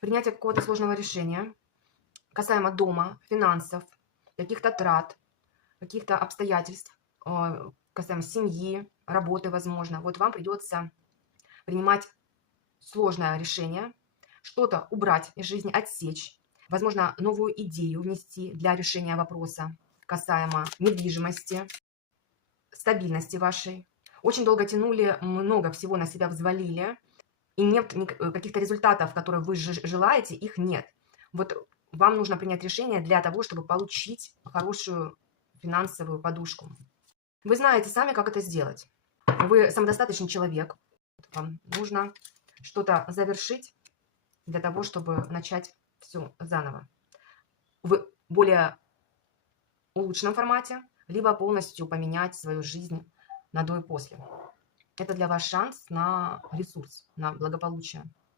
принятие какого-то сложного решения касаемо дома, финансов, каких-то трат, каких-то обстоятельств, касаемо семьи, работы, возможно. Вот вам придется принимать сложное решение, что-то убрать из жизни, отсечь, возможно, новую идею внести для решения вопроса касаемо недвижимости, стабильности вашей. Очень долго тянули, много всего на себя взвалили, и нет каких-то результатов, которые вы желаете, их нет. Вот вам нужно принять решение для того, чтобы получить хорошую финансовую подушку. Вы знаете сами, как это сделать. Вы самодостаточный человек. Вам нужно что-то завершить для того, чтобы начать все заново. В более улучшенном формате, либо полностью поменять свою жизнь на до и после. Это для вас шанс на ресурс, на благополучие.